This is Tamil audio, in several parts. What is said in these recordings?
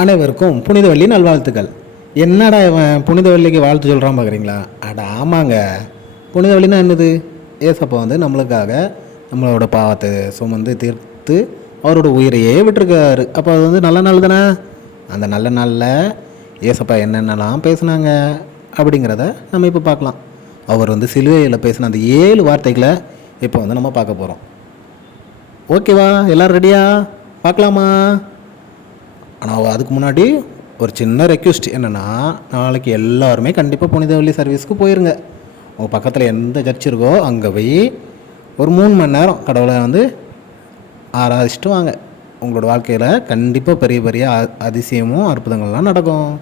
அனைவருக்கும் புனிதவள்ளி நல்வாழ்த்துக்கள். என்னடா இவன் புனிதவள்ளிக்கு வாழ்த்து சொல்கிறான் பார்க்குறீங்களா அட ஆமாங்க. புனிதவள்ளினா என்னது? ஏசப்பா வந்து நம்மளுக்காக நம்மளோட பாவத்தை சுமந்து தீர்த்து அவரோட உயிரையே விட்டுருக்காரு. அப்போ அது வந்து நல்ல நாள் தானே? அந்த நல்ல நாளில் ஏசப்பா என்னென்னலாம் பேசுனாங்க அப்படிங்கிறத நம்ம இப்போ பார்க்கலாம். அவர் வந்து சிலுவையில் பேசின அந்த ஏழு வார்த்தைகளை இப்போ வந்து நம்ம பார்க்க போகிறோம் ஓகேவா? எல்லோரும் ரெடியா பார்க்கலாமா? ஆனால் அதுக்கு முன்னாடி ஒரு சின்ன ரெக்வெஸ்ட் என்னென்னா நாளைக்கு எல்லாருமே கண்டிப்பாக புனிதவள்ளி சர்வீஸ்க்கு போயிருங்க. உங்கள் பக்கத்தில் எந்த சர்ச் இருக்கோ அங்கே போய் ஒரு மூணு மணி நேரம் கடவுளை வந்து ஆராதிச்சுட்டு வாங்க. உங்களோட வாழ்க்கையில் கண்டிப்பாக பெரிய பெரிய அ- அதிசயமும் அற்புதங்கள்லாம் நடக்கும்.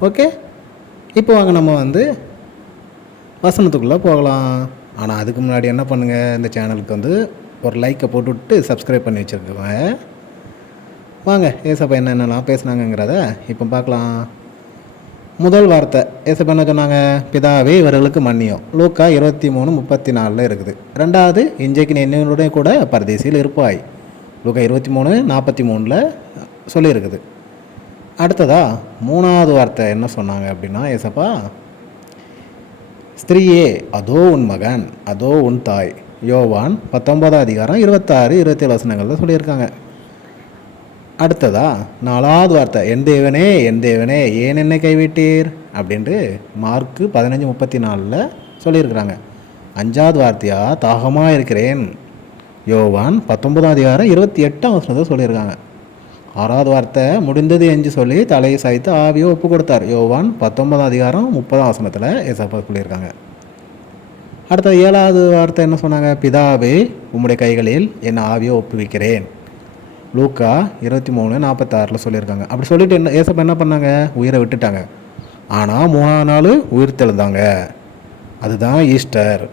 ஓகே இப்போ வாங்க நம்ம வந்து வசனத்துக்குள்ளே போகலாம். ஆனால் அதுக்கு முன்னாடி என்ன பண்ணுங்கள் இந்த சேனலுக்கு வந்து ஒரு லைக்கை போட்டுவிட்டு சப்ஸ்கிரைப் பண்ணி வச்சுருக்கோங்க வாங்க ஏசப்பா என்னென்னலாம் பேசுனாங்கங்கிறத இப்போ பார்க்கலாம். முதல் வார்த்தை ஏசப்பா என்ன சொன்னாங்க? பிதாவே இவர்களுக்கு மன்னியும். லூக்கா இருபத்தி மூணு முப்பத்தி நாலில் இருக்குது. ரெண்டாவது இன்றைக்கு நீ என்னுடைய கூட பரதேசியில் இருப்பாய். லூக்கா இருபத்தி மூணு நாற்பத்தி மூணில் சொல்லியிருக்குது. அடுத்ததா மூணாவது வார்த்தை என்ன சொன்னாங்க அப்படின்னா ஏசப்பா ஸ்திரீயே அதோ உன் மகன் அதோ உன் தாய். யோவான் பத்தொன்பதாம் அதிகாரம் இருபத்தாறு இருபத்தேழு வசனங்களில் சொல்லியிருக்காங்க. அடுத்ததா? நாலாவது வார்த்தை என் தேவனே என் தேவனே ஏன் என்னை கைவிட்டீர்? அப்படின்ட்டு மார்க்கு பதினஞ்சு முப்பத்தி நாலில் சொல்லியிருக்கிறாங்க. அஞ்சாவது வார்த்தையாக தாகமாக இருக்கிறேன். யோவான் பத்தொன்பதாம் அதிகாரம் இருபத்தி எட்டாம் வசனத்தை சொல்லியிருக்காங்க. ஆறாவது வார்த்தை முடிந்தது என்று சொல்லி தலையை சாய்த்து ஆவியை ஒப்பு கொடுத்தார் யோவான் பத்தொன்பதாம் அதிகாரம் முப்பதாம் வசனத்தில் ஏசப்பா சொல்லியிருக்காங்க. அடுத்த ஏழாவது வார்த்தை என்ன சொன்னாங்க? பிதாவே உம்முடைய கைகளில் என் ஆவியை ஒப்புவிக்கிறேன். லூக்கா இருபத்தி மூணு நாற்பத்தாறில் சொல்லியிருக்காங்க. அப்படி சொல்லிட்டு என்ன ஏசப்பா என்ன பண்ணாங்க? உயிரை விட்டுட்டாங்க. ஆனால் மூணாவது நாள் உயிர் தெழுந்தாங்க. அதுதான் ஈஸ்டர்.